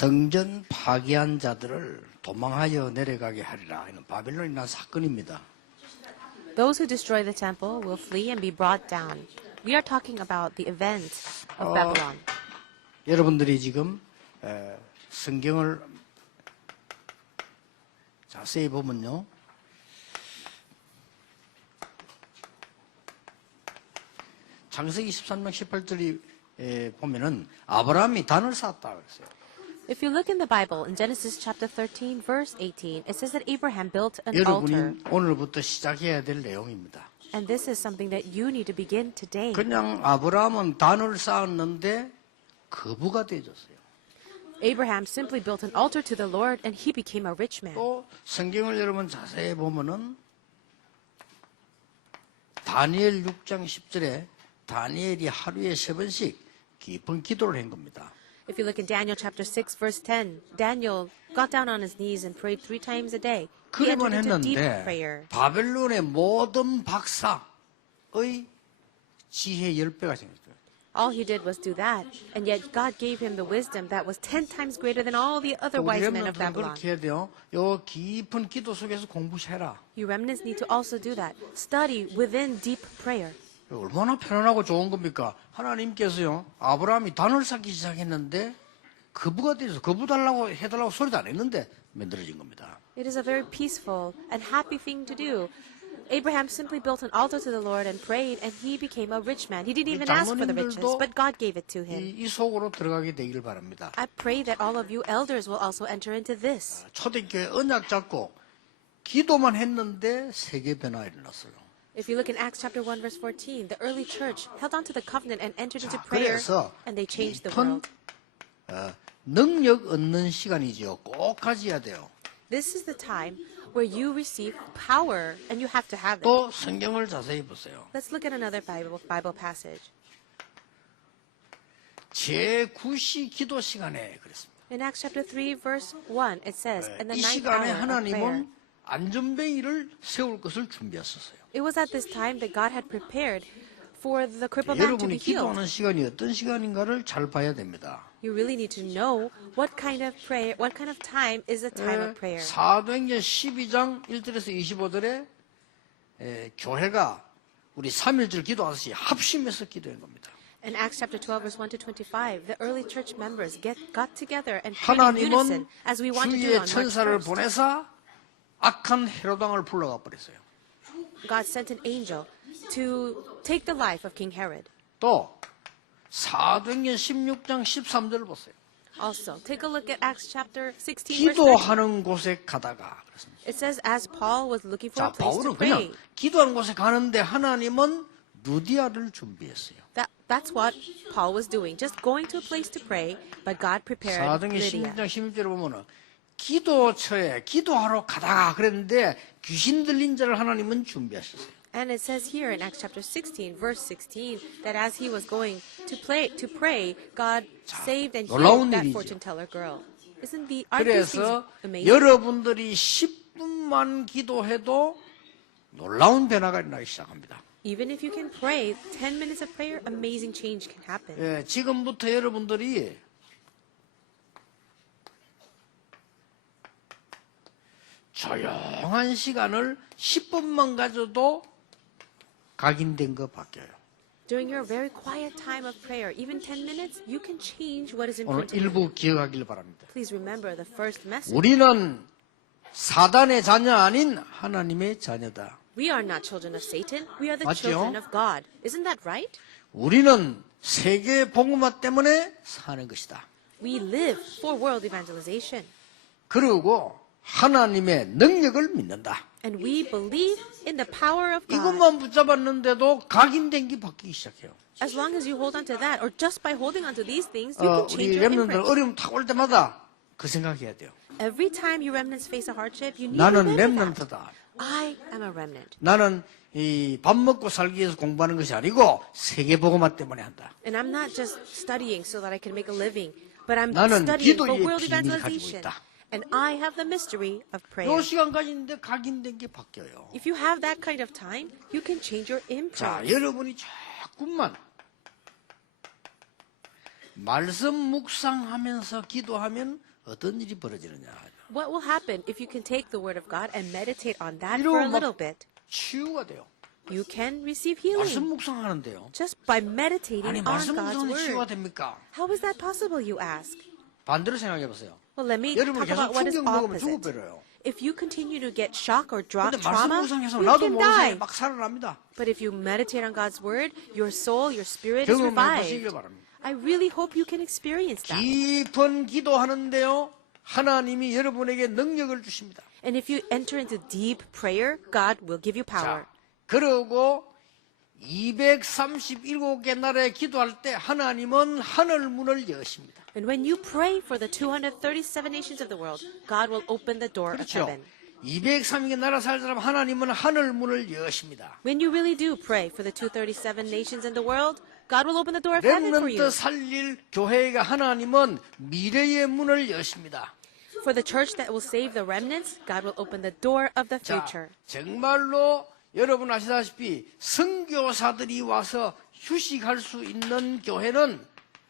성전 파괴한 자들을 도망하여 내려가게 하리라. 이는 바벨론이 난 사건입니다. Those who destroy the temple will flee and be brought down. We are talking about the event of Babylon. 여러분들이 지금 성경을 자세히 보면요. 창세기 13장 18절이 보면은 아브라함이 단을 쌓았다 그랬어요. If you look in the Bible, in Genesis chapter 13, verse 18, it says that Abraham built an altar. 여러분이 오늘부터 시작해야 될 내용입니다. And this is something that you need to begin today. 그냥 아브라함은 단을 쌓았는데 거부가 되어졌어요. Abraham simply built an altar to the Lord and he became a rich man. 또 성경을 여러분 자세히 보면은 다니엘 6장 10절에 다니엘이 하루에 3번씩 깊은 기도를 한 겁니다. If you look in Daniel chapter 6, verse 10, Daniel got down on his knees and prayed 3 times a day. He 그러면 entered into deep 했는데 prayer. 바벨론의 모든 박사의 지혜 10배가 생겼어요. All he did was do that, and yet God gave him the wisdom that was 10 times greater than all the other 우리 wise men of 렘넌트는 Babylon. 그렇게 해야 돼요. 요 깊은 기도 속에서 공부해라. You remnants need to also do that. Study within deep prayer. 얼마나 편안하고 좋은 겁니까? 하나님께서요, 아브라함이 단을 쌓기 시작했는데, 거부가 돼서, 거부 달라고 해달라고 소리도 안 했는데, 만들어진 겁니다. It is a very peaceful and happy thing to do. Abraham simply built an altar to the Lord and prayed, and he became a rich man. He didn't even ask for the riches, but God gave it to him. 이 속으로 들어가게 되기를 바랍니다. I pray that all of you elders will also enter into this. 초대교회 언약 잡고, 기도만 했는데, 세계 변화가 일어났어요. If you look in Acts chapter 1, verse 14, the early church held on to the covenant and entered into 자, prayer, 그래서 and they changed the 깊은 world. 능력 얻는 시간이지요. 꼭 가져야 돼요. This is the time where you receive power, and you have to have it. 또 성경을 자세히 보세요. Let's look at another Bible passage. 제9시 기도 시간에 그랬습니다. In Acts chapter 3, verse 1, it says, in the 이 ninth 시간에 hour of prayer, 하나님은 안전뱅이를 세울 것을 준비했었어요. it was at this time that God had prepared for the crippled man to be 여러분이 healed. 기도하는 시간이 어떤 시간인가를 잘 봐야 됩니다. You really need to know what kind of prayer, what kind of time is a time of prayer. 사도행전 12장 1절에서 25절에 교회가 우리 3일절 기도하듯이 합심해서 기도한 겁니다. In Acts chapter 12, verse 1 to 25, the early church members got together and prayed in unison, 하나님은 as we want to do 주의 on March 천사를 1st. 보내사 악한 헤로당을 불러가 버렸어요. God sent an angel to take the life of King Herod. 또 사도행전 16장 13절을 보세요. Also, take a look at Acts chapter 16, verse 13. 기도하는 곳에 가다가 그렇습니다. It says, as Paul was looking for 자, a place to 바울은 그냥 pray. 기도하는 곳에 가는데 하나님은 루디아를 준비했어요. That's what Paul was doing, just going to a place to pray, but God prepared 사도행전 Lydia. 16장 16절에 보면은 기도처에 기도하러 가다가 그랬는데 귀신 들린 자를 하나님은 준비하셨어요. And it says here in Acts chapter 16, verse 16, that as he was going to pray, God saved and 놀라운 healed that 일이죠. fortune teller girl. Aren't these things 그래서 amazing? 여러분들이 10분만 기도해도 놀라운 변화가 일어나기 시작합니다. Even if you can pray 10 minutes of prayer, amazing change can happen. 예, 지금부터 여러분들이 조용한 시간을 10분만 가져도 각인된 거 바뀌어요. During your very quiet time of prayer, even 10 minutes, you can change what is in 오늘 front of you. 일부 기억하길 바랍니다. Please remember the first message. 우리는 사단의 자녀 아닌 하나님의 자녀다. We are not children of Satan. We are the 맞죠? children of God. Isn't that right? 우리는 세계 복음화 때문에 사는 것이다. We live for world evangelization. 그리고 하나님의 능력을 믿는다. And we believe in the power of God. 이것만 붙잡았는데도 각인된 게 바뀌기 시작해요. As long as you hold on to that, or just by holding on to these things, you can change 우리 your 렘넌트들 imprint. 어려움 탁 올 때마다 그 생각해야 돼요. Every time you remnants face a hardship, you need to 나는 remember that. 렘넌트다. I am a remnant. 나는 이 밥 먹고 살기 위해서 공부하는 것이 아니고 세계 복음화 때문에 한다. And I'm not just studying so that I can make a living, but I'm 나는 studying for 기도의 world 비밀을 가지고 evangelization. 있다. And I have the mystery of prayer. 요 시간까지 있는데 각인된 게 바뀌어요. If you have that kind of time, you can change your 자, imprint. 여러분이 자꾸만 말씀 묵상하면서 기도하면 어떤 일이 벌어지느냐. What will happen if you can take the word of God and meditate on that 이러고 for a 막 little bit? 치유가 돼요. You can receive 말씀 healing 묵상하는데요. just by meditating 아니 on 말씀 God's 묵상이 치유가 word. 됩니까? How is that possible, you ask? 반대로 생각해 보세요. Well, let me 여러분 talk 계속 about what is 충격 먹으면 opposite. 죽어버려요. If you continue to get shock or 근데 말씀 trauma, 묵상해서 you 나도 can 모르는 사이에 die. 막 살아납니다. But if you meditate on God's word, your soul, your spirit is 경험해 보시길 revived. 바랍니다. I really hope you can experience that. 깊은 기도하는데요. 하나님이 여러분에게 능력을 주십니다. And if you enter into deep prayer, God will give you power. 자, 그러고 237개 나라에 기도할 때 하나님은 하늘 문을 여십니다. And when you pray for the 237 nations of the world, God will open the door of 그렇죠. heaven. 203개 나라 살 사람 하나님은 하늘 문을 여십니다. When you really do pray for the 237 nations in the world, God will open the door of heaven for you. 렘넌트 살릴 교회가 하나님은 미래의 문을 여십니다. For the church that will save the remnants, God will open the door of the 자, future. 정말로 여러분 아시다시피 선교사들이 와서 휴식할 수 있는 교회는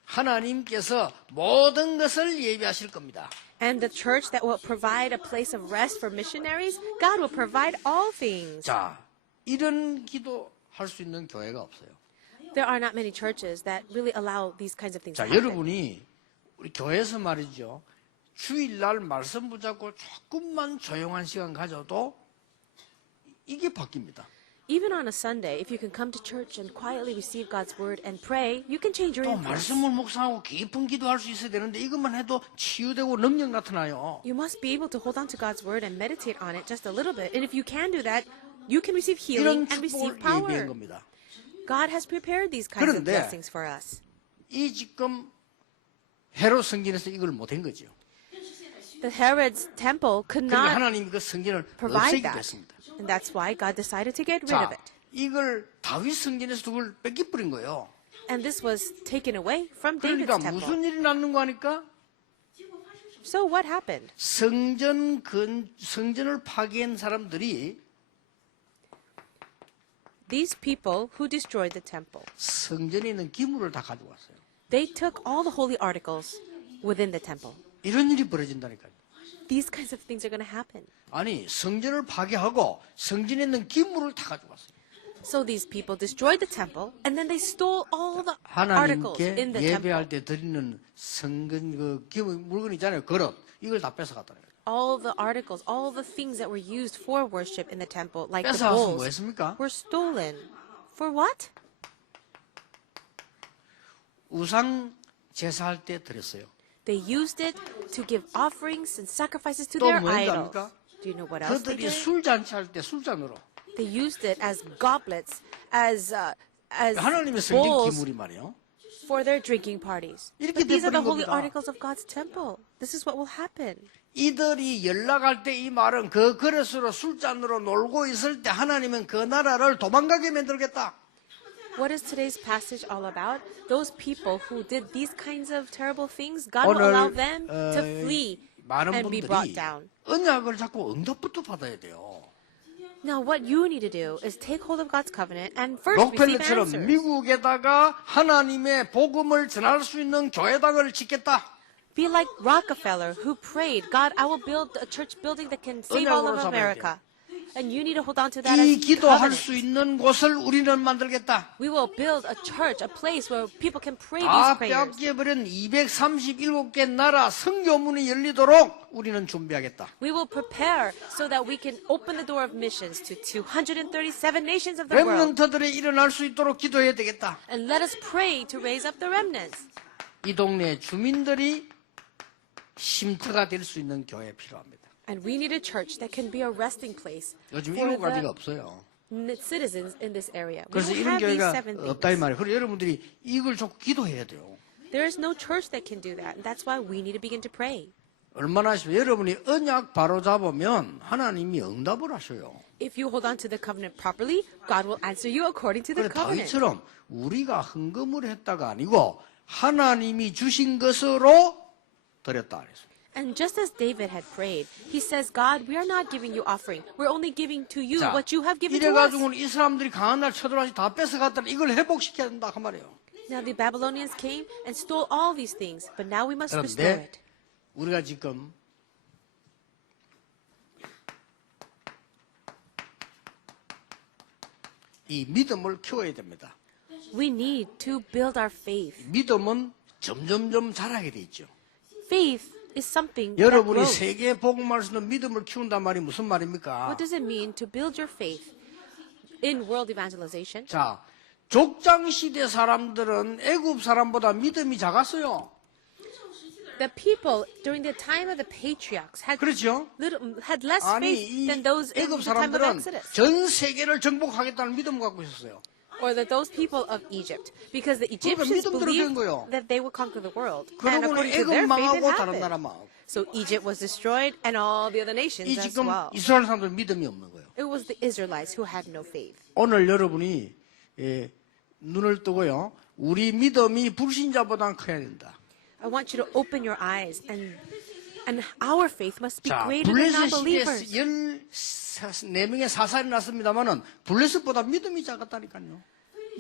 하나님께서 모든 것을 예비하실 겁니다. And the church that will provide a place of rest for missionaries, God will provide all things. 자, 이런 기도 할 수 있는 교회가 없어요. There are not many churches that really allow these kinds of things to 자, happen. 여러분이 우리 교회에서 말이죠. 주일날 말씀 붙잡고 조금만 조용한 시간 가져도 이게 바뀝니다. Even on a Sunday, if you can come to church and quietly receive God's word and pray, you can change your 또 influence. 말씀을 묵상하고 깊은 기도할 수 있어야 되는데 이것만 해도 치유되고 능력 나타나요. You must be able to hold on to God's word and meditate on it just a little bit. And if you can do that, you can receive 이런 healing and 축복을 receive 예비한 power. 겁니다. God has prepared these kinds of 그런데 blessings for us. 이 지금 헤롯 성전에서 이걸 못한 거죠. The Herod's temple could 그러니까 not 하나님이 그 성전을 provide 없애기도 that. 했습니다. And that's why God decided to get rid 자, of it. 이걸 다윗 성전에서 그걸 뺏겨버린 거예요. And this was taken away from David's 그러니까 temple. 무슨 일이 났는 거 하니까 So what happened? 성전을 파괴한 사람들이 These people who destroyed the temple, 성전에 있는 기물을 다 가져왔어요. they took all the holy articles within the temple. 이런 일이 벌어진다니까요. These kinds of things are going to happen. 아니 성전을 파괴하고 성전에 있는 기물을 다 가져왔어요. So these people destroyed the temple, and then they stole all the articles 하나님께 in the temple. 예배할 때 드리는 성전 그 기물 물건 있잖아요. 그릇 이걸 다 뺏어갔다는 거예요. All the articles, all the things that were used for worship in the temple, like the 뺏어와서 뭐 bowls, 했습니까? were stolen. For what? 우상 제사할 때 드렸어요. They used it to give offerings and sacrifices to 또 their 뭔지 idols. 압니까? Do you know what else they 그들이 did? 술잔치 할 때 술잔으로 They used it as goblets, as 하나님의 성전 bowls 기물이 말이에요. for their drinking parties. 이렇게 But these are the 돼버린 holy 겁니다. articles of God's temple. This is what will happen. 이들이 연락할 때 이 말은 그 그릇으로 술잔으로 놀고 있을 때 하나님은 그 나라를 도망가게 만들겠다. What is today's passage all about? Those people who did these kinds of terrible things, God will 오늘 allow them to flee 많은 and be brought 분들이 down. 언약을 잡고 응답부터 받아야 돼요. Now, what you need to do is take hold of God's covenant and first receive 록펠러처럼 answers. 미국에다가 하나님의 복음을 전할 수 있는 교회당을 짓겠다. Be like Rockefeller, who prayed, God, I will build a church building that can save all of 언약으로 America. And you need to hold on to that 이 as 기도할 covenant. 수 있는 곳을 우리는 만들겠다. We will build a church, a place where people can pray 다 these prayers. 빼앗겨버린 237개 나라 선교문이 열리도록 우리는 준비하겠다. We will prepare so that we can open the door of missions to 237 nations of the world. 렘넌트들이 일어날 수 있도록 기도해야 되겠다. And let us pray to raise up the remnants. 이 동네 주민들이 쉼터가 될 수 있는 교회 필요합니다. And we need a church that can be a resting place 요즘 for 이런 교회가 the 없어요. citizens in this area. We 그래서 don't 이런 have these 교회가 seven 없다 이 things. 말이에요. 그래서 여러분들이 이걸 자꾸 기도해야 돼요. There is no church that can do that. And that's why we need to begin to pray. 얼마나 하시면 여러분이 언약 바로 잡으면 하나님이 응답을 하셔요. If you hold on to the covenant properly, God will answer you according to the 그래 covenant. 다윗처럼 우리가 헌금을 했다가 아니고 하나님이 주신 것으로 드렸다 그랬어요. And just as David had prayed, he says, God, we are not giving you offering. We're only giving to you 자, what you have given to us. 이래가지고는 이 사람들이 강한 날 쳐들어와서 다 뺏어갔다 이걸 회복시켜야 된다 그 말이에요. Now the Babylonians came and stole all these things, but now we must 여러분, restore 내 it. 우리가 지금 이 믿음을 키워야 됩니다. We need to build our faith. 믿음은 점점점 자라게 돼 있죠. Faith is something that 여러분이 grows. 세계 복음화에서는 믿음을 키운단 말이 무슨 말입니까? What does it mean to build your faith in world evangelization? 자, 족장 시대 사람들은 애굽 사람보다 믿음이 작았어요. The people during the time of the patriarchs had 그렇죠? had less 아니, faith 이 than those in 애굽 the time of 사람들은 Exodus, 전 세계를 정복하겠다는 믿음을 갖고 있었어요. or that those people of Egypt, because the 그러니까 Egyptians 믿음대로 된 believed 거예요. that they would conquer the world, and 그러고는 according to 애굽 their faith, 망하고 it 다른 나라 happened. 망하고. So Egypt was destroyed, and all the other nations 이 as 지금 well. 이스라엘 사람들 믿음이 없는 거예요. It was the Israelites who had no faith. 오늘 여러분이 눈을 뜨고요. 우리 믿음이 불신자보다 커야 된다. I want you to open your eyes, and our faith must be 자, greater than 블레셋 non-believers. 시대에 14명의 사살이 났습니다만은 블레셋보다 믿음이 작았다니까요.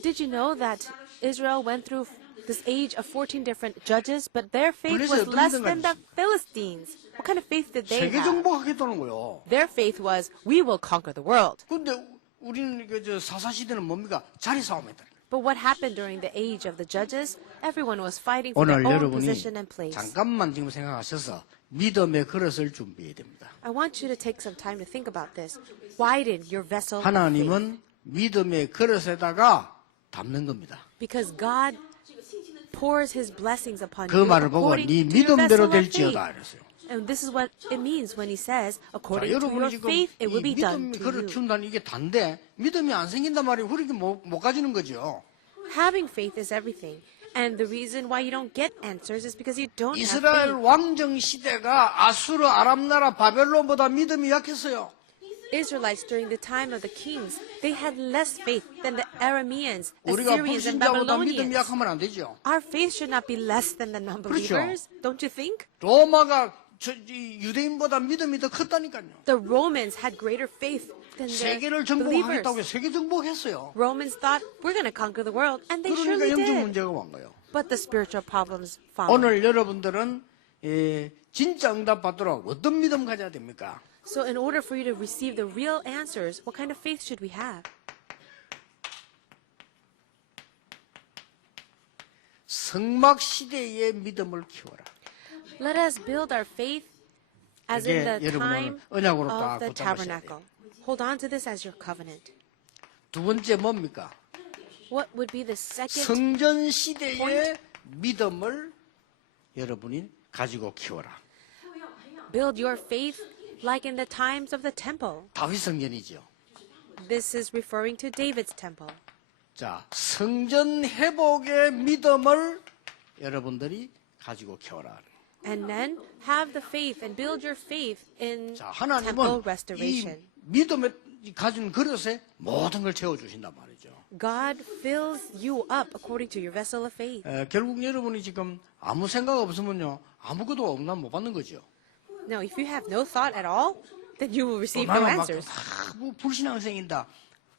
Did you know that Israel went through this age of 14 different judges, but their faith was 블레셋 less 어떤 than the 생각이었어요? Philistines? What kind of faith did they 세계 have? 정복하겠다는 거예요. Their faith was, we will conquer the world. 근데 우리는 사사 시대는 뭡니까? 자리 싸움이다. But what happened during the age of the judges? Everyone was fighting for 오늘 their own 여러분이 position and place. 잠깐만 지금 생각하셔서 믿음의 그릇을 준비해야 됩니다. I want you to take some time to think about this. Widen your vessel of faith. 하나님은 믿음의 그릇에다가 담는 겁니다. Because God pours His blessings upon 그 you 말을 보고 according 네 to your 믿음대로 vessel of faith. 될지어다 이랬어요. And this is what it means when He says, 자, according to 여러분이 your 지금 faith, it will 이 be done 믿음의 to 그릇 you. 키운다는 이게 단데 믿음이 안 생긴단 말이에요. 그렇게 못 가지는 거죠. Having faith is everything. And the reason why you don't get answers is because you don't have 이스라엘 faith. 왕정 시대가 아수르 아람 나라 바벨론보다 믿음이 약했어요. Israelites during the time of the kings, they had less faith than the Arameans, 우리가 Assyrians, and 불신자보다 믿음이 Babylonians. 약하면 안 되죠. Our faith should not be less than the non-believers, don't you think? 로마가 유대인보다 믿음이 더 컸다니까요. The Romans had greater faith than 세계를 the believers. 정복하겠다고 세계 정복했어요. Romans thought, we're going to conquer the world, and they 그러니까 surely 영적 did. 문제가 온 거예요. But the spiritual problems followed. 오늘 여러분들은 진짜 응답 받도록 어떤 믿음 가져야 됩니까? So in order for you to receive the real answers, what kind of faith should we have? 성막 시대의 믿음을 키워라. Let us build our faith as in the 이게 time 여러분은 언약으로 딱 of the 붙잡으셔야 tabernacle. Hold on to this as your covenant. 두 번째 뭡니까? What would be the second? 성전 시대의 믿음을 여러분이 가지고 키워라. Build your faith like in the times of the temple. 다윗 성전이죠. This is referring to David's temple. 자, 성전 회복의 믿음을 여러분들이 가지고 키워라. And then have the faith and build your faith in 자, temple 하나님은 이 restoration. 믿음에 가진 그릇에 모든 걸 채워주신단 말이죠. God fills you up according to your vessel of faith. 결국 여러분이 지금 아무 생각 없으면요, 아무것도 응답 못 받는 거죠. Now, if you have no thought at all, then you will receive no 나는 막 answers. 뭐 불신앙생인다.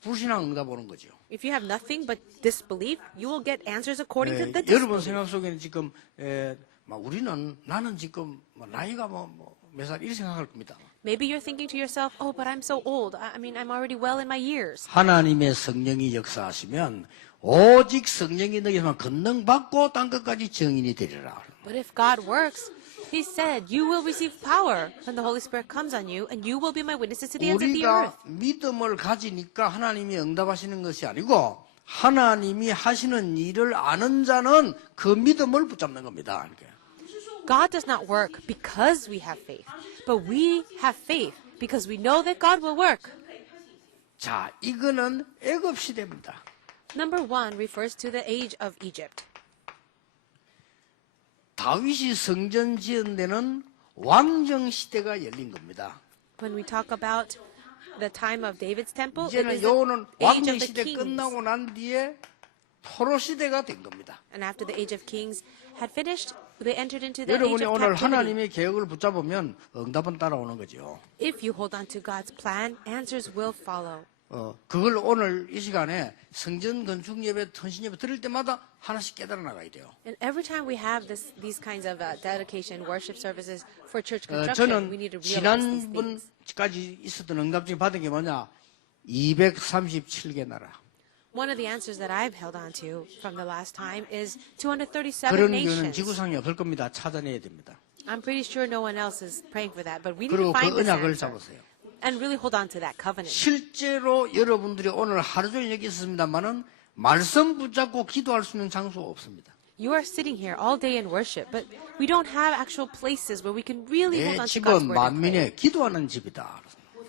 불신앙 응답 오는 거죠. If you have nothing but disbelief, you will get answers according to the 여러분 disbelief. 생각 속에는 지금 나는 지금 나이가 몇 살 이렇게 생각할 겁니다. Maybe you're thinking to yourself, oh, but I'm so old. I mean, I'm already well in my years. 하나님의 성령이 역사하시면 오직 성령이 너희만 권능 받고 땅 끝까지 증인이 되리라. But if God works, He said, you will receive power when the Holy Spirit comes on you, and you will be my witnesses to the ends of the earth. 우리가 믿음을 가지니까 하나님이 응답하시는 것이 아니고 하나님이 하시는 일을 아는 자는 그 믿음을 붙잡는 겁니다. God does not work because we have faith, but we have faith because we know that God will work. 자, 이거는 애굽 시대입니다. Number 1 refers to the age of Egypt. 다윗이 성전 지은 데는 왕정 시대가 열린 겁니다. When we talk about the time of David's temple, it 이제는 is the 요거는 age 왕정 of the 시대 kings. 끝나고 난 뒤에 포로 시대가 된 겁니다. And after the age of kings had finished, they entered into the age 여러분이 of 오늘 captivity. 하나님의 계획을 붙잡으면 응답은 따라오는 거죠. If you hold on to God's plan, answers will follow. 그걸 오늘 이 시간에 성전 건축 예배, 헌신 예배 드릴 때마다 하나씩 깨달아 나가야 돼요. And every time we have these kinds of dedication worship services for church construction, we 저는 need to realize these things. 지난번까지 있었던 응답 중에 받은 게 뭐냐? 237개 나라. One of the answers that I've held on to from the last time is 237 그런 교회는 nations. 지구상에 없을 겁니다. 찾아내야 됩니다. I'm pretty sure no one else is praying for that, but we need 그리고 to find 그 this 언약을 answer 잡으세요. and really hold on to that covenant. 실제로 여러분들이 오늘 하루 종일 여기 있었습니다만은 말씀 붙잡고 기도할 수 있는 장소가 없습니다. You are sitting here all day in worship, but we don't have actual places where we can really 내 hold on to God's 집은 word and pray. 만민의 기도하는 집이다.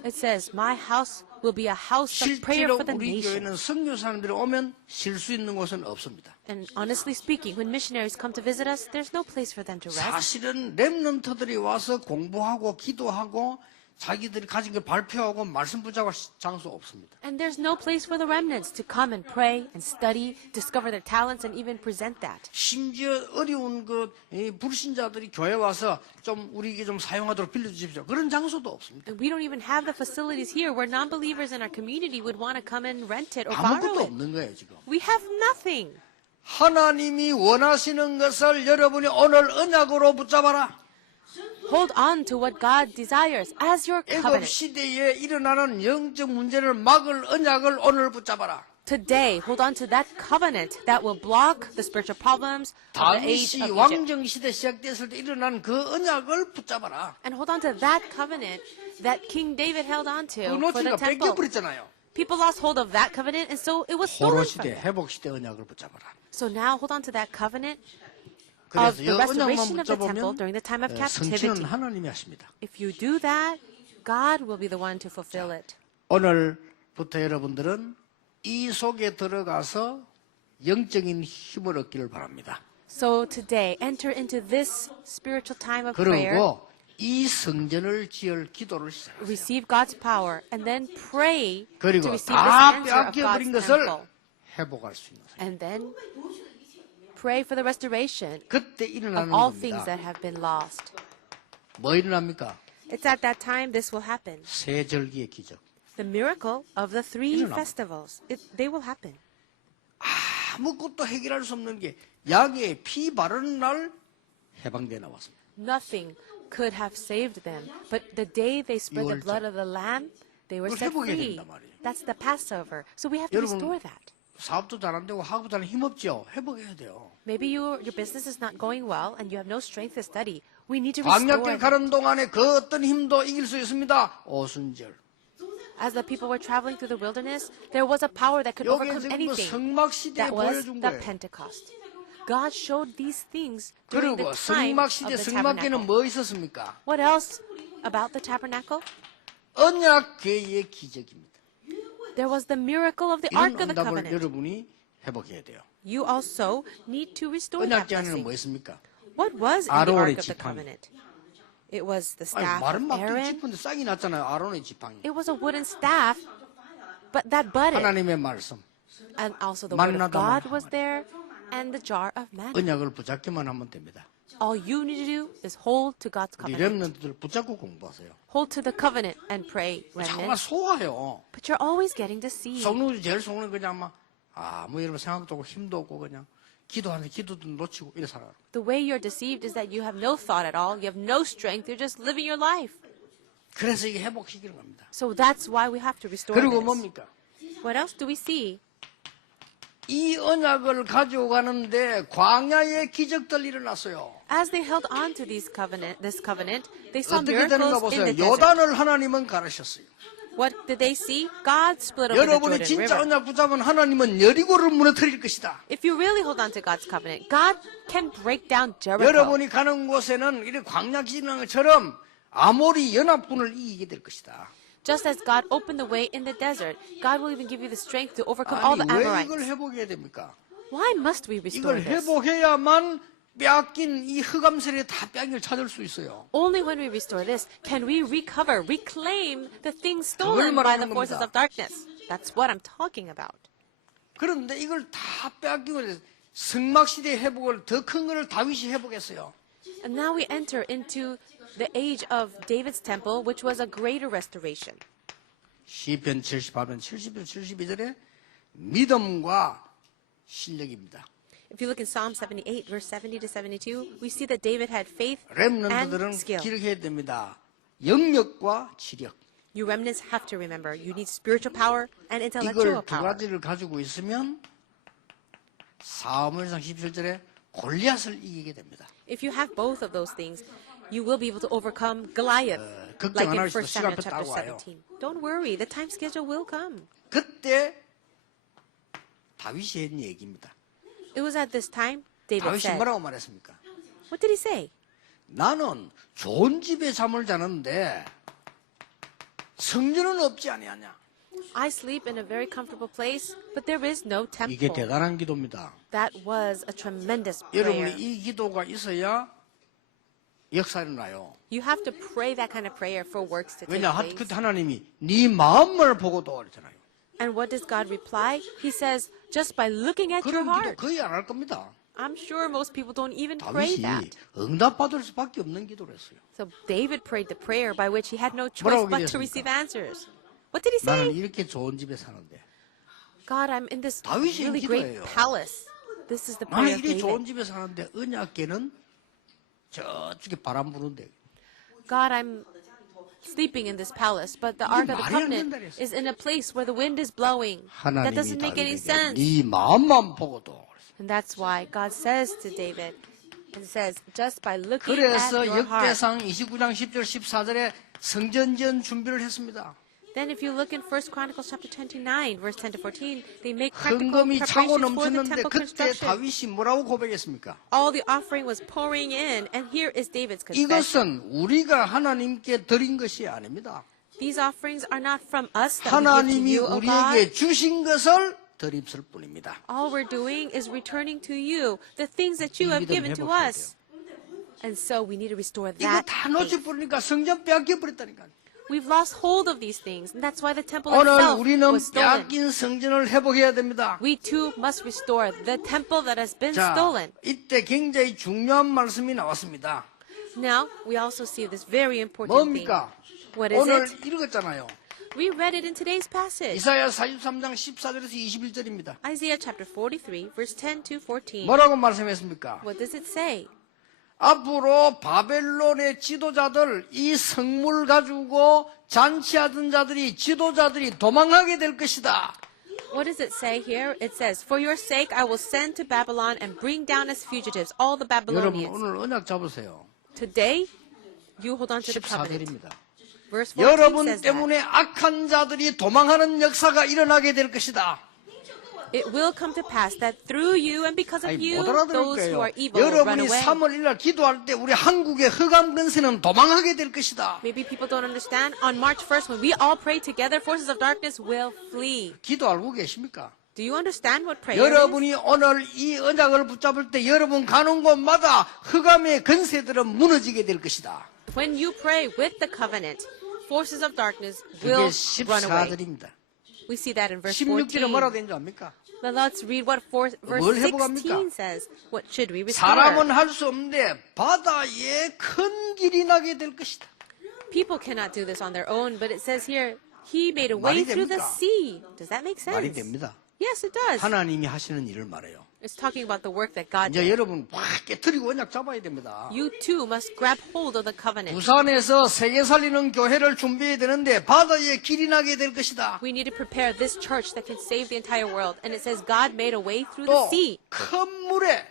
It says, my house will be a house of prayer 실제로 for the 우리 nation. 교회는 선교사님들이 오면 쉴 수 있는 곳은 없습니다. And honestly speaking, when missionaries come to visit us, there's no place for them to rest. 사실은 렘넌트들이 와서 공부하고 기도하고 자기들이 가진 걸 발표하고 말씀 붙잡을 장소 없습니다. And there's no place for the remnants to come and pray and study, discover their talents, and even present that. 심지어 어려운 이 불신자들이 교회 와서 좀 우리에게 좀 사용하도록 빌려주십시오. 그런 장소도 없습니다. And we don't even have the facilities here where non-believers in our community would want to come and rent it or borrow 아무것도 it. 없는 거예요, 지금. We have nothing. 하나님이 원하시는 것을 여러분이 오늘 언약으로 붙잡아라. Hold on to what God desires as your 애굽 covenant. 시대에 일어나는 영적 문제를 막을 언약을 오늘 붙잡아라. Today, hold on to that covenant that will block the spiritual problems of the age 다윗이 of Egypt. 왕정 시대 시작됐을 때 일어난 그 언약을 붙잡아라. And hold on to that covenant that King David held on 그 to for the 놓치니까 temple. 뺏겨버렸잖아요. People lost hold of that covenant, and so it was 포로 stolen from 시대, them. 회복 시대 언약을 붙잡아라. So now hold on to that covenant of 그래서 이 the restoration 언약만 of the temple 붙잡으면 during the time of 성취는 captivity. 하나님이 하십니다. If you do that, God will be the one to fulfill it. 오늘부터 여러분들은 이 속에 들어가서 영적인 힘을 얻기를 바랍니다. So today, enter into this spiritual time of prayer, 그리고 이 성전을 지을 기도를 시작하세요. receive God's power, and then pray to 그리고 receive this 다 answer of 빼앗겨버린 God's 것을 temple. 회복할 수 있는 사람. And then pray for the restoration 그때 of 일어나는 all things 겁니다. that have been lost. 뭐 일어납니까? It's at that time this will happen. 세 절기의 기적. The miracle of the three 일어납니다. festivals. They will happen. 아무것도 해결할 수 없는 게 약에 피 바르는 날 해방돼 나왔습니다. Nothing could have saved them. But the day they spread the 유월절. blood of the lamb, they were 그걸 set 회복해야 free. 된단 말이에요. That's the Passover. So we have to 여러분, restore that. 사업도 잘 안 되고 학업도 잘 힘없죠. 회복해야 돼요. Maybe your business is not going well and you have no strength to study. We need to restore 광야길 that. 가는 동안에 그 어떤 힘도 이길 수 있습니다. 오순절. As the people were traveling through the wilderness, there was a power that could 여기 overcome 지금 anything. 성막 시대에 That was 보여준 the 거예요. Pentecost. God showed these things during 그리고 the time 성막 of 시대 the 성막계는 tabernacle. 뭐 있었습니까? What else about the tabernacle? 언약궤의 기적입니다. There was the miracle of the 이런 Ark of the 응답을 Covenant. 여러분이 회복해야 돼요. You also need to restore that 언약궤 안에는 blessing. 뭐 있습니까? What was in the 아론의 Ark of the 지팡이. Covenant? It was the 아니, staff 말은 of 막 Aaron. 짚은데 싹이 났잖아요. 아론의 지팡이. It was a wooden staff, but that budded. 하나님의 말씀. And also the word of 만나다 God 말하라. was there, and the jar of manna. 언약을 붙잡기만 하면 됩니다. All you need to do is hold to God's 우리 covenant. 렘넌트들 붙잡고 공부하세요. Hold to the covenant and pray, 정말 remnant. 소화해요. But you're always getting deceived. 속는 제일 속는 그냥 막 아무 여러분 생각도 없고 힘도 없고 그냥 기도하는데 기도도 놓치고 이래 살아요. The way you're deceived is that you have no thought at all, you have no strength, you're just living your life. 그래서 이게 회복시키는 겁니다. So that's why we have to restore 그리고 this. 뭡니까? What else do we see? 이 언약을 가지고 가는데 광야의 기적들 일어났어요. As they held on to this covenant, they saw 어떻게 되는가 miracles in 보세요. the desert. 요단을 하나님은 가르셨어요. What did they see? God split open the 여러분이 Jordan 진짜 River. 언약 붙잡으면 하나님은 여리고를 무너뜨릴 것이다. If you really hold on to God's covenant, God can break down Jericho. 여러분이 가는 곳에는 이렇게 광야 기능처럼 아모리 연합군을 이기게 될 것이다. Just as God opened the way in the desert, God will even give you the strength to overcome all 아니 the 왜 Amorites. 이걸 회복해야 됩니까? Why must we restore 이걸 this? 회복해야만 빼앗긴 이 흑암세례 다 빼앗긴 걸 찾을 수 있어요. Only when we restore this can we recover, reclaim the things 그걸 stolen by 말하는 the forces 겁니다. of darkness. That's what I'm talking about. 그런데 이걸 다 빼앗기고 성막 시대 회복을 더 큰 거를 다윗이 회복했어요. And now we enter into the age of David's temple, which was a greater restoration. 시편 78편 70편 72절에 믿음과 실력입니다. If you look in Psalm 78, verse 70 to 72, we see that David had faith and 렘넌트들은 skill. 기억해야 됩니다. 영역과 지력. You remnants have to remember, you need spiritual power and 이걸 intellectual 두 power. 가지를 가지고 있으면 사무엘상 17절에 골리앗을 이기게 됩니다. If you have both of those things, you will be able to overcome Goliath, 걱정 like 안 in 하시고 1 시간 Samuel 앞에 chapter 따고 와요. 17. Don't worry, the time schedule will come. 그때 다윗이 했는 얘기입니다. It was at this time David 다윗이 said, 뭐라고 말했습니까? what did he say? 나는 좋은 집에 잠을 자는데 성전은 없지 아니하냐. I sleep in a very comfortable place, but there is no 이게 temple. 대단한 기도입니다. That was a tremendous 여러분이 prayer. 이 기도가 있어야 역사가 일어나요. You have to pray that kind of prayer for works to take 왜냐? place. 그때 하나님이 네 마음을 보고도 그랬잖아요. And what does God reply? He says, just by looking at your 그런 기도 heart. 거의 안 할 겁니다. I'm sure most people don't even pray 다윗이 that. 응답받을 수밖에 없는 기도를 했어요. So David prayed the prayer by which he had no choice 뭐라고 but to 기도했습니까? receive answers. What did he 나는 say? 이렇게 좋은 집에 사는데 God, I'm in this 다윗이 really great 기도예요. palace. This is the prayer 나는 of 이렇게 좋은 David. 집에 사는데 언약궤는 저쪽에 바람 부는데 God, I'm sleeping in this palace, but the Ark of the 말이 안 Covenant 된다 그랬어요. is in a place where the wind is blowing. That 하나님이 doesn't make any 다윗에게 sense. 네 마음만 보고도 그랬어요. And that's why God says to David, and says, just by looking at 그래서 your heart. 역대상 29장 10절 14절에 성전 지은 준비를 했습니다. Then if you look in 1 Chronicles chapter 29, verse 10 to 14, they make practical 헌금이 차고 preparations for the 넘쳤는데 temple 그때 construction. 다윗이 뭐라고 고백했습니까? All the offering was pouring in, and here is David's confession. 이것은 우리가 하나님께 드린 것이 아닙니다. These offerings are not from us that we give to 하나님이 you, O God. 우리에게 주신 것을 드립을 뿐입니다. All we're doing is returning to you the things that you 이 have 믿음 given to 회복해야 us. And so we need to restore 이거 that 다 faith. 놓쳐버리니까 성전 빼앗겨 버렸다니까. We've lost hold of these things, and that's why the temple 오늘 itself 우리는 was stolen. 빼앗긴 성전을 회복해야 됩니다. We too must restore the temple that has been 자, stolen. 이때 굉장히 중요한 말씀이 나왔습니다. Now, we also see this very important thing. 뭡니까? What is 오늘 it? 읽었잖아요. We read it in today's passage. 이사야 43장 14절에서 21절입니다. Isaiah chapter 43, verse 10 to 14. 뭐라고 말씀했습니까? What does it say? 앞으로 바벨론의 지도자들, 이 성물 가지고 잔치하던 자들이, 지도자들이 도망하게 될 것이다. What does it say here? It says, for your sake I will send to Babylon and bring down as fugitives all the 여러분 Babylonians. 오늘 언약 잡으세요. Today, you hold on to the covenant. 14절입니다. Verse 14 여러분 says that. 때문에 악한 자들이 도망하는 역사가 일어나게 될 것이다. It will come to pass that through you and because of 아니, you, 못 알아들을 those who 거예요. are evil will run 여러분이 away. 3월 1일 기도할 때 우리 한국의 흑암 근세는 도망하게 될 것이다. Maybe people don't understand. On March 1st, when we all pray together, forces of darkness will flee. 기도 알고 계십니까? Do you understand what prayer is? 여러분이 오늘 이 언약을 붙잡을 때 여러분 가는 곳마다 흑암의 근세들은 무너지게 될 것이다. When you pray with the covenant, forces of darkness 그게 will run away. 14절입니다. We see that in verse 16절에 14. 뭐라고 되는지 압니까? But let's read what verse 뭘 회복합니까? 16 says. What should we restore? 사람은 할 수 없는데 바다에 큰 길이 나게 될 것이다. People cannot do this on their own, but it says here, He made a way 말이 through the 됩니까? sea. Does that make sense? 말이 됩니다. Yes, it does. 하나님이 하시는 일을 말해요. It's talking about the work that God 이제 did. 여러분 확 깨트리고 언약 잡아야 됩니다. You too must grab hold of the covenant. 부산에서 세계 살리는 교회를 준비해야 되는데 바다에 길이 나게 될 것이다. We need to prepare this church that can save the entire world. And it says God made a way through the 또 sea. 큰 물에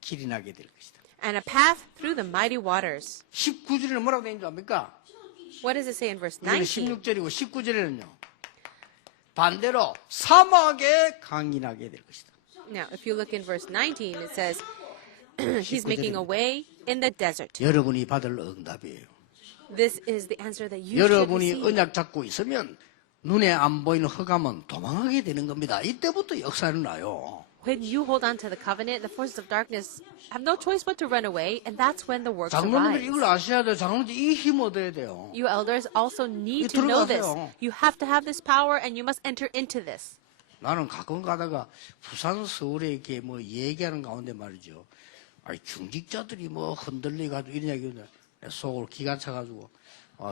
길이 나게 될 것이다. And a path through the mighty waters. 19절에는 뭐라고 되는 줄 압니까? What does it say in verse 이거는 19? 16절이고 19절에는요. 반대로 사막에 강이 나게 될 것이다. Now, if you look in verse 19, it says, He's making a way in the desert. 여러분이 받을 응답이에요. This is the answer that you should 여러분이 receive. 언약 잡고 있으면 눈에 안 보이는 흑암은 도망하게 되는 겁니다. 이때부터 역사는 나요. When you hold on to the covenant, the forces of darkness have no choice but to run away, and that's when the works 장로님들 arise. 이걸 아셔야 돼요. 장로님들 이 힘 얻어야 돼요. You elders also need 이 to know this. 들어가세요. You have to have this power, and you must enter into this. 나는 가끔 가다가 부산 서울에 이렇게 뭐 얘기하는 가운데 말이죠. 아니 중직자들이 뭐 흔들려가지고 이런 얘기인데 속으로 기가 차가지고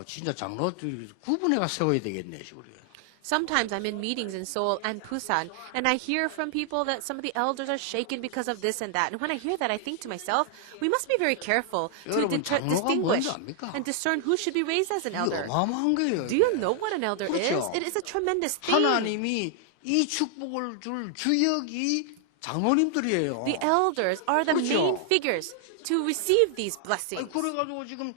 진짜 장로 구분해가 세워야 되겠네, 우리가. Sometimes I'm in meetings in Seoul and Busan, and I hear from people that some of the elders are shaken because of this and that. And when I hear that, I think to myself, we must be very careful to 여러분, 장로가 distinguish 뭔지 압니까? and discern who should be raised as an 이게 elder. 어마어마한 거예요. Do you know what an elder 그렇죠. is? It is a tremendous thing. 하나님이 이 축복을 줄 주역이 장로님들이에요. The elders are the 그렇죠. main figures to receive these blessings. 그래가지고 지금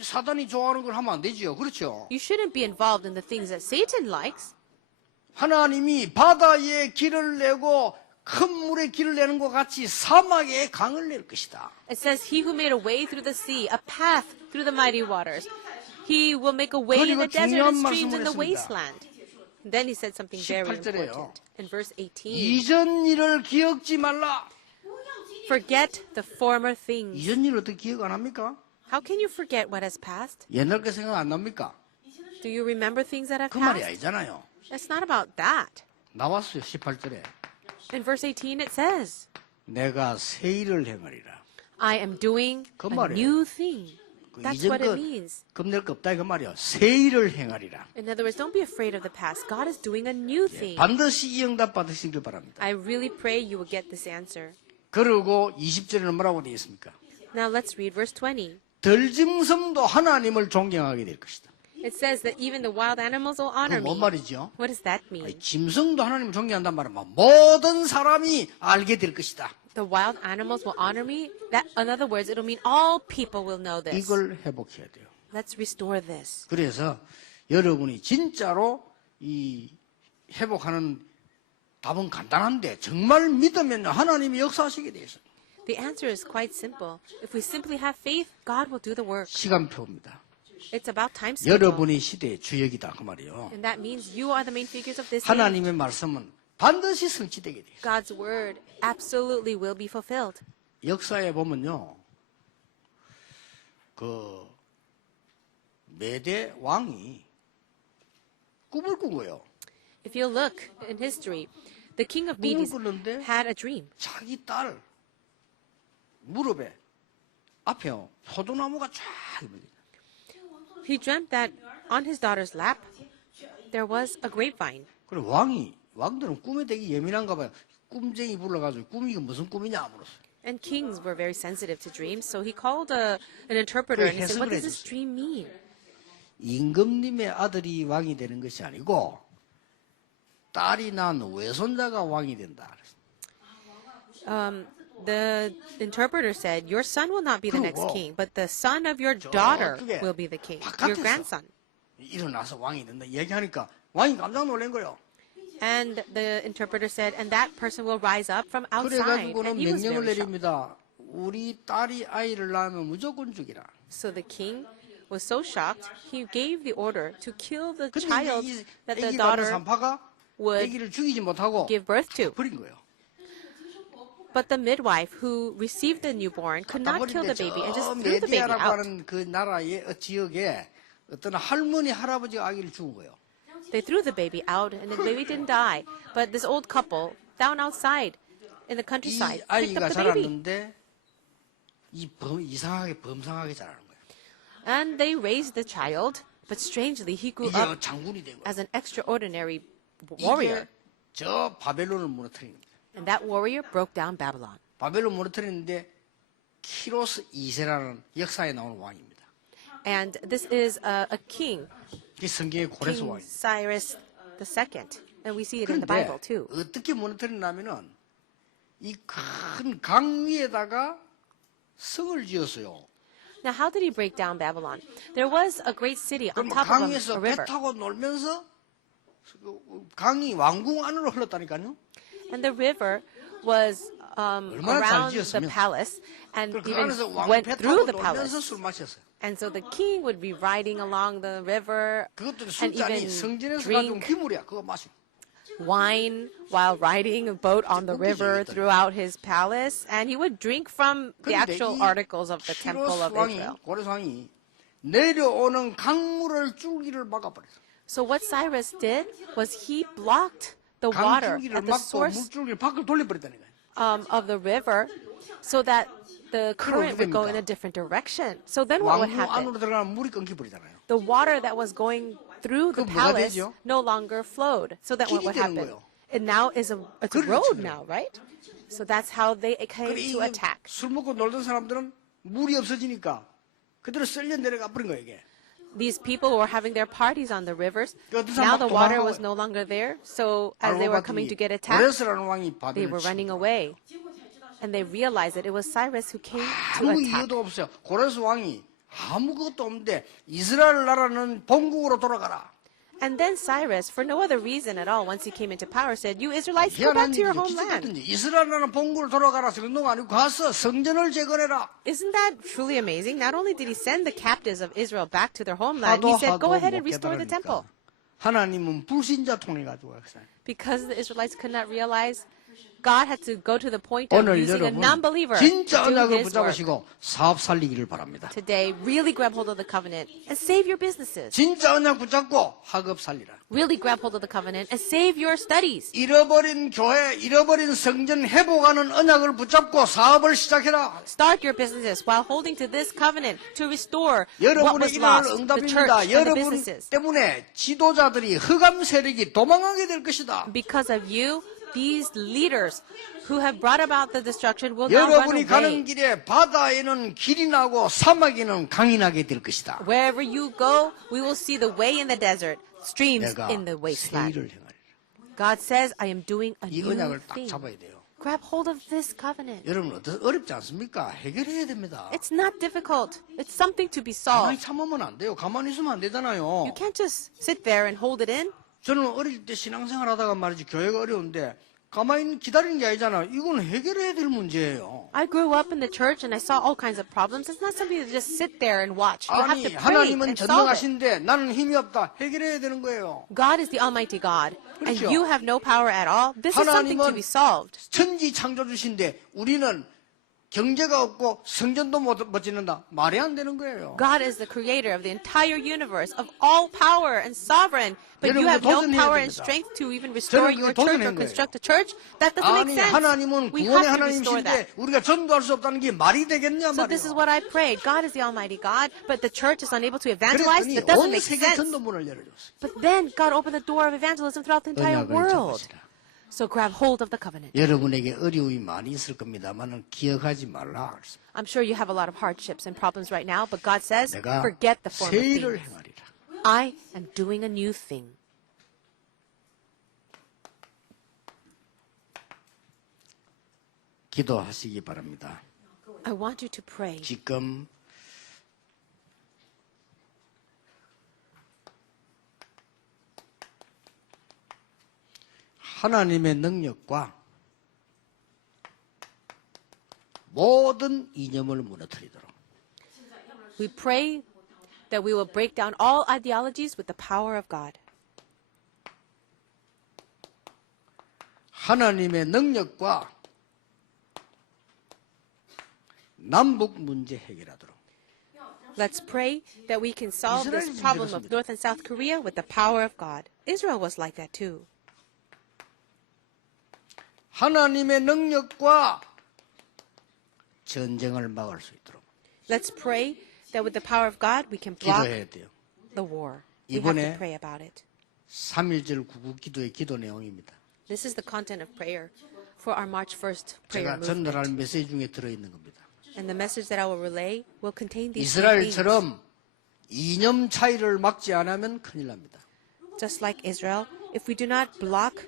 사단이 좋아하는 걸 하면 안 되지요. 그렇죠? You shouldn't be involved in the things that Satan likes. 하나님이 바다에 길을 내고 큰 물에 길을 내는 것 같이 사막에 강을 낼 것이다. It says, He who made a way through the sea, a path through the mighty waters. He will make a way in the 그리고 desert 중요한 and streams 말씀을 in the 했습니다. wasteland. Then he said something very 18절에요. important. In verse 18, 이전 일을 기억지 말라. forget the former things. 이전 일 어떻게 기억 안 합니까? How can you forget what has passed? 옛날 게 생각 안 납니까? Do you remember things that have 그 말이 passed? 아니잖아요. It's not about that. 나왔어요. 18절에. In verse 18 it says, 내가 새 일을 행하리라. I am doing 그 a 말이에요. new thing. 그 That's 이전 what it 것 means. 겁낼 거 없다 그 말이요. 새 일을 행하리라. In other words, don't be afraid of the past. God is doing a new thing. 반드시 이 응답 받으시길 바랍니다. I really pray you will get this answer. 그리고 20절에는 뭐라고 되어 있습니까? Now let's read verse 20. 들짐승도 하나님을 존경하게 될 것이다. It says that even the wild animals will honor 그건 뭔 me. 말이죠? What does that 아니, mean? 짐승도 하나님을 존경한단 말은 모든 사람이 알게 될 것이다. The wild animals will honor me? That, in other words, it'll mean all people will know this. 이걸 회복해야 돼요. Let's restore this. 그래서 여러분이 진짜로 이 회복하는 답은 간단한데 정말 믿으면 하나님이 역사하시게 돼 있어요. The answer is quite simple. If we simply have faith, God will do the work. 시간표입니다. It's about time schedule. 여러분이 시대의 주역이다 그 말이에요. And that means you are the main figures of this age. 하나님의 말씀은 반드시 성취되게 돼요. God's word absolutely will be fulfilled. 역사에 보면요. 그 메대 왕이 꿈을 꾼 거예요. If you look in history, the king of Medes 꿨는데 had a dream. 자기 딸 무릎에 앞에요. 포도나무가 쫙 있거든요. He dreamt that on his daughter's lap there was a grapevine. 그래 왕들은 꿈에 되게 예민한가 봐요. 꿈쟁이 불러가지고 꿈이 무슨 꿈이냐 물었어요. And kings were very sensitive to dreams, so he called an interpreter and he said, 해석을 "What does this 해줬어요. dream mean?" 임금님의 아들이 왕이 되는 것이 아니고 딸이 낳은 외손자가 왕이 된다. The interpreter said, "Your son will not be the next 그리고 king, but the son of your daughter 저쪽에 will be the king, your 바깥에서 grandson." 일어나서 왕이 된다. 얘기하니까 왕이 깜짝 놀란 거예요. And the interpreter said, "And that person will rise up from outside." 그래가지고는 And he was 명령을 very shocked. 내립니다. 우리 딸이 아이를 낳으면 무조건 죽이라. So the king was so shocked, he gave the order to kill the 근데 child 이 that the 애기 받은 daughter 산파가 would 애기를 죽이지 못하고 give birth to. 버린 거예요. But the midwife who received the newborn could not kill the baby and just 저 threw the baby 메디아라고 out. 하는 그 나라의 지역에 어떤 할머니 할아버지가 아기를 죽은 거예요. They threw the baby out and the baby didn't die. But this old couple down outside in the 이 countryside picked 아이가 up the baby. 자랐는데 이상하게 범상하게 자라는 거예요. And they raised the child. But strangely, he grew 이게 up 장군이 된 거예요. as an extraordinary warrior. 이게 저 바벨론을 무너뜨린 겁니다. And that warrior broke down Babylon. 바벨론 무너뜨리는데 키로스 2세라는 역사에 나오는 왕입니다. And this is a king, 이 성경의 고레스 King 왕입니다. Cyrus II. And we see it in the 그런데 Bible too. 어떻게 무너뜨리냐면은 이 큰 강 위에다가 성을 지었어요. Now, how did he break down Babylon? There was a great city on 그럼 top of 강에서 a 배 river. 타고 놀면서 강이 왕궁 안으로 흘렀다니까요. And the river was 얼마나 잘 around the 지었으면. palace and 그 even 안에서 왕 went 배 through 타고 the 놀면서 palace. 술 마셨어요. And so the king would be riding along the river 그것들이 and 술잔이 even 성전에서 가져온 drink 기물이야. 그거 마셔. wine while riding a boat on the river throughout his palace. And he would drink from the 그런데 actual 이 articles of the temple 키로스 of 왕이 Israel. 고레스 왕이 내려오는 강물을 줄기를 막아버렸어. So what Cyrus did was he blocked the 강 water 줄기를 at the 막고 source 물줄기를 밖으로 돌려버렸다는 거예요. of the river so that the current would go in a different direction. So then what would 왕궁 happen? 안으로 들어가면 물이 끊기 버리잖아요. The water that was going through the 그럼 뭐가 palace 되죠? no longer flowed. So that what 길이 would 되는 happen? 거예요. It now is it's a 그렇죠. road now, right? So that's how they came 그래, to attack. 술 먹고 놀던 사람들은 물이 없어지니까 그대로 쓸려 내려가 버린 거예요, 이게. These people were having their parties on the rivers. 그 어떤 Now 사람 the 막 water 도망가고 was no longer there. So as they 알고 were coming to 봤더니 get attacked, 고레스라는 왕이 they 바벨을 were 치고 running away. And they realized that it was Cyrus who came to 아무 attack. 이유도 없어요. 고레스 왕이 아무것도 없는데 이스라엘 나라는 본국으로 돌아가라. And then Cyrus, for no other reason at all, once he came into power, said, "You Israelites, go back 희한한 to your 일이죠. 기적 homeland." 같은지 이스라엘 나라는 본국으로 돌아가라. 정도가 아니고 가서 성전을 재건해라. Isn't that truly amazing? Not only did he send the captives of Israel back to their homeland, he 하도 said, "Go 하도 ahead and 못 restore the temple." 깨달으니까 하나님은 불신자 통해 가지고 왔어요. Because the Israelites could not realize, God had to go to the point of 오늘 using a 여러분 non-believer 진짜 to do 언약을 his work. 붙잡으시고 사업 살리기를 바랍니다. Today, really grab hold of the covenant and save your businesses. 진짜 언약 붙잡고 학업 살리라. Really grab hold of the covenant and save your studies. 잃어버린 교회, 잃어버린 성전 회복하는 언약을 붙잡고 사업을 시작해라. Start your businesses while holding to this covenant to restore what 여러분의 was 일어날 lost, the church 응답입니다. and the 여러분 businesses. 때문에 지도자들이 흑암 세력이 도망가게 될 것이다. Because of you, these leaders who have brought about the destruction will now run 여러분이 가는 away. 길에 바다에는 길이 나고 사막에는 강이 나게 될 것이다. Wherever you go, we will see the way in the desert, streams 내가 in the wasteland. 세일을 행하리라. God says, I am doing a 이 new 언약을 딱 thing. 잡아야 돼요. Grab hold of this covenant. 여러분 어렵지 않습니까? 해결해야 됩니다. It's not difficult. It's something to be 가만히 solved. 참으면 안 돼요. 가만히 있으면 안 되잖아요. You can't just sit there and hold it in. 저는 어릴 때 신앙생활 하다가 말이지 교회가 어려운데 가만히 기다리는 게 아니잖아요. 이건 해결해야 될 문제예요. I grew up in the church and I saw all kinds of problems. It's not something to just sit there and watch. You have 아니 to pray 하나님은 and solve it. 전능하신데 나는 힘이 없다. 해결해야 되는 거예요. God is the Almighty God, and 그렇죠. you have no power at all. This is something to 하나님은 be solved. 천지 창조주신데 우리는 경제가 없고 성전도 못 짓는다. 말이 안 되는 거예요. God is the creator of the entire universe, of all power and sovereign, but you 여러분도 have no 도전해야 power and 됩니다. strength to even restore 저는 your 그게 church or 도전인 거예요. construct a church. That doesn't 아니 make sense. 하나님은 We 구원의 have to restore that. 하나님이신데 우리가 전도할 수 없다는 게 말이 되겠냐 So this is 말이에요. what I prayed. God is the Almighty God, but the church is unable to evangelize. 그랬더니 That doesn't 온 make 세계 sense. 전도문을 열어줬어요. But then God opened the door of evangelism throughout the entire 언약을 world. 잡으시라. So grab hold of the covenant. 여러분에게 어려움이 많이 있을 겁니다만 기억하지 말라. I'm sure you have a lot of hardships and problems right now, but God says, 내가 forget the former 세일을 things. 행하리라. I am doing a new thing. 기도하시기 바랍니다. I want you to pray. 지금 하나님의 능력과 모든 이념을 무너뜨리도록 We pray that we will break down all ideologies with the power of God. 하나님의 능력과 남북 문제 해결하도록 Let's pray that we can solve this 이스라엘이 problem of 힘들었습니다. North and South Korea with the power of God. Israel was like that too. 하나님의 능력과 전쟁을 막을 수 있도록 Let's pray that with the power of God we can block 기도해야 돼요. the war. We have to 이번에 pray about it. 3.1절 구국 기도의 기도 내용입니다. This is the content of prayer for our March 1st prayer 제가 전달할 movement. 메시지 중에 들어있는 겁니다. And the message that I will relay will contain these three things. 이스라엘처럼 이념 차이를 막지 않으면 큰일 납니다. Just like Israel, if we do not block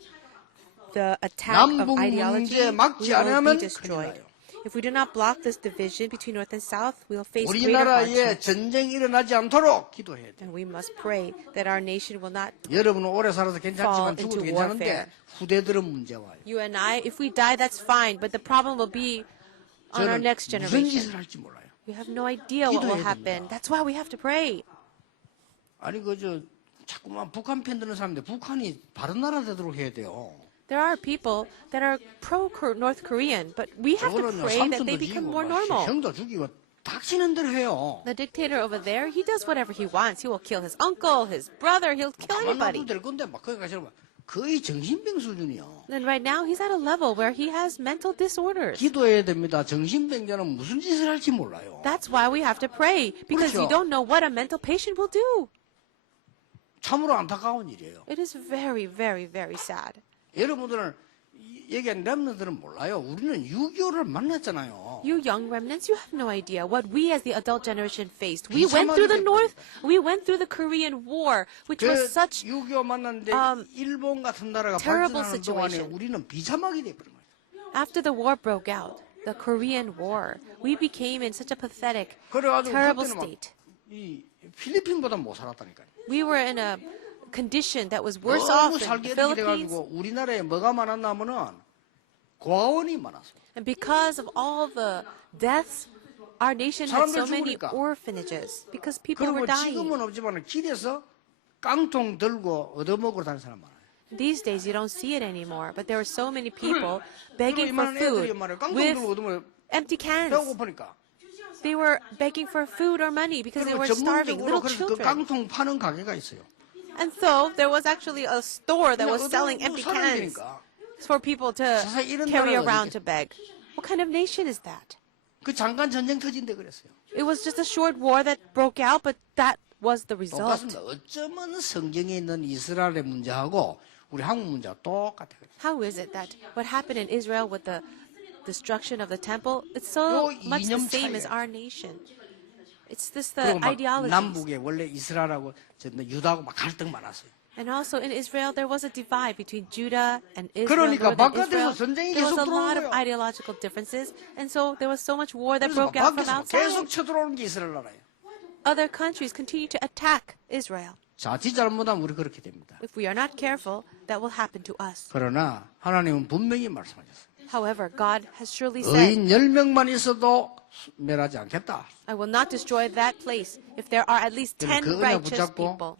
the attack of 남북 ideology, 문제 we 막지 will 않으면 be 큰일 destroyed. 나요. If we do not block this division between North and South, we will face greater 우리나라에 hardships. 전쟁이 일어나지 않도록 기도해야 돼요. And we must pray that our nation will not. 여러분은 오래 살아서 괜찮지만 Fall 죽어도 into 괜찮은데 warfare. 후대들은 문제 와요. You and I, if we die, that's fine, but the problem will be on our 저는 next 무슨 generation. 짓을 할지 몰라요. We have no idea what will 기도해야 happen. 됩니다. That's why we have to pray. 아니 그저 자꾸만 북한 편 드는 사람인데 북한이 바른 나라 되도록 해야 돼요. There are people that are pro-North Korean, but we have to 저거는요 pray that 삼촌도 they become 죽이고 more 막 normal. 형도 죽이고 닥치는 대로 해요. The dictator over there, he does whatever he wants. He will kill his uncle, his brother, he'll kill 가만 anybody. 놔둬도 될 건데 막 거기 가시면 거의 정신병 수준이요. And right now, he's at a level where he has mental disorders. 기도해야 됩니다. 정신병자는 무슨 짓을 할지 몰라요. That's why we have to pray, because you 그렇죠. don't know what a mental patient will do. 참으로 안타까운 일이에요. It is very, very, very sad. 여러분들은 얘기한 렘너들은 몰라요. 우리는 6.25를 만났잖아요. You young remnants, you have no idea what we as the adult generation faced. We went through the North, we went through the Korean War, which was such 6.25 만났는데 일본 같은 나라가 terrible 발전하는 동안에 situation. 우리는 비참하게 돼버린 거예요. After the war broke out, the Korean War, we became in such a pathetic, 그래가지고 terrible 그때는 막 state. 이 필리핀보다 못 살았다니까요. We were in a condition that was worse off 너무 than 살기 the 어렵게 Philippines. 돼가지고 우리나라에 뭐가 많았냐면은 고아원이 많았어요. And because of all the deaths, our nation had so 사람들 many 죽으니까. orphanages because people were 그리고 dying. 지금은 없지만 길에서 깡통 들고 얻어먹으러 다니는 사람 많아요. These days, you don't see it anymore, but there were so many people begging for 이만한 애들이 food 말이에요. 깡통 with 들고 얻어먹어요. empty 배가 cans. 고프니까. They were begging for food or money because they 그리고 were starving, 전문적으로 little 그래서 그 children. 깡통 파는 가게가 있어요. And so there was actually a store that was 그냥 selling 얻어먹고 empty 살아야 cans 되니까. for people to 세상에 이런 carry 나라가 around 어디 to beg. What kind of nation is that? 그 잠깐 전쟁 터진데 그랬어요. It was just a short war that broke out, but that was the result. 똑같습니다. 어쩌면 성경에 있는 이스라엘의 문제하고 우리 한국 문제가 똑같아요. How is it that what happened in Israel with the destruction of the temple, it's so 요 much the 이념 same as 차이가. our nation? It's just the 그리고 막 ideologies. 남북에 원래 이스라엘하고 유다하고 막 갈등 많았어요. And also in Israel, there was a divide between Judah and Israel. 그러니까 Northern 바깥에서 Israel. 전쟁이 There was 계속 a lot of 들어오는 거예요. ideological differences, and so there was so much war that 그래서 broke out from 밖에서 outside. 계속 쳐들어오는 게 이스라엘 나라예요. Other countries continue to attack Israel. 자칫 잘못하면 우리 그렇게 됩니다. If we are not careful, that will happen to us. 그러나 하나님은 분명히 말씀하셨어요. However, God has surely said, 의인 10명만 있어도 멸하지 않겠다. I will not destroy that place if there are at least 10 그 은혜 righteous 붙잡고 people.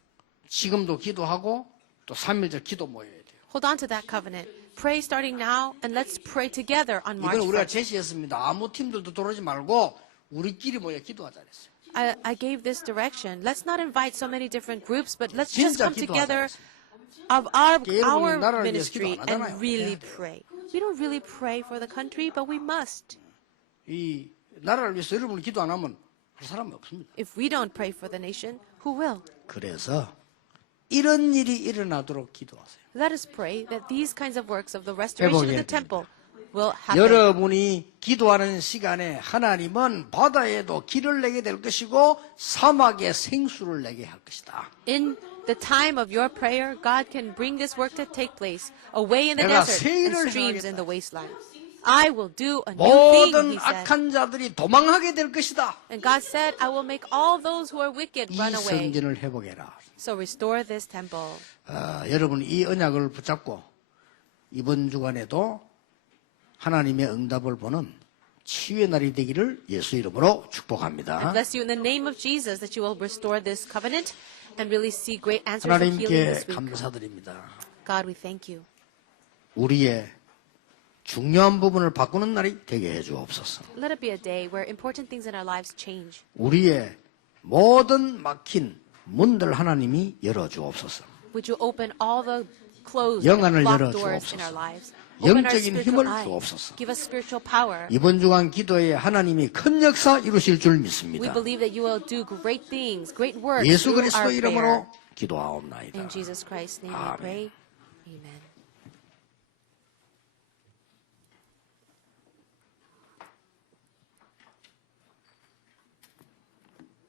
지금도 기도하고 또 3일절 기도 모여야 돼요. Hold on to that covenant. Pray starting now, and let's pray together on March 이건 우리가 1st. 제시했습니다. 아무 팀들도 들어오지 말고 우리끼리 모여 기도하자 그랬어요. I gave this direction. Let's not invite so many different groups, but let's just 진짜 come 기도하자 together 그랬어요. of our 여러분이 나라를 위해서 ministry 기도 안 and 하잖아요. really 해야 돼요. pray. We don't really pray for the country, but we must. 이 나라를 위해서 여러분이 기도 안 하면 할 사람이 없습니다. If we don't pray for the nation, who will? 그래서 이런 일이 일어나도록 기도하세요. Let us pray that these kinds of works of the restoration of the 회복해야 temple will happen. 여러분이 기도하는 시간에 하나님은 바다에도 길을 내게 될 것이고 사막에 생수를 내게 할 것이다. In the time of your prayer, God can bring this work to take place away in the 내가 desert 새 and 일을 streams 행하겠다. in the wasteland. I will do a new thing, 모든 he said. 악한 자들이 도망하게 될 것이다. And God said, I will make all those who are wicked 이 run away. 성전을 회복해라. So restore this temple. 여러분 이 언약을 붙잡고 이번 주간에도 하나님의 응답을 보는 치유의 날이 되기를 예수 이름으로 I 축복합니다. bless you in the name of Jesus that you will restore this covenant and really see great answers of healing this 하나님께 week. 감사드립니다. God, we thank you. 우리의 중요한 부분을 바꾸는 날이 되게 해주옵소서. Let it be a day where important things in our lives change. 우리의 모든 막힌 문들 하나님이 열어주옵소서. Would you open all the closed 영안을 and locked doors in 열어주옵소서. our lives? Open our 영적인 spiritual 힘을 eyes. 주옵소서. Give us spiritual power. 이번 주간 기도에 하나님이 큰 역사 이루실 줄 We 믿습니다. believe that you will do great things, great works 예수 through 그리스도 our prayer. 이름으로 기도하옵나이다. In Jesus Christ's name we 아멘. pray. Amen.